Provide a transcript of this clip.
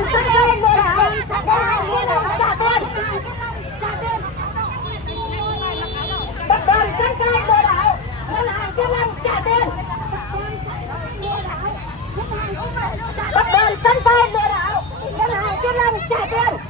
đền sân cây lừa đảo, ngân hàng trả tiền. Tập đoàn sân cây lừa đảo, ngân hàng Kim Long trả tiền. Tập đoàn sân cây lừa đảo, ngân hàng Kim Long trả tiền.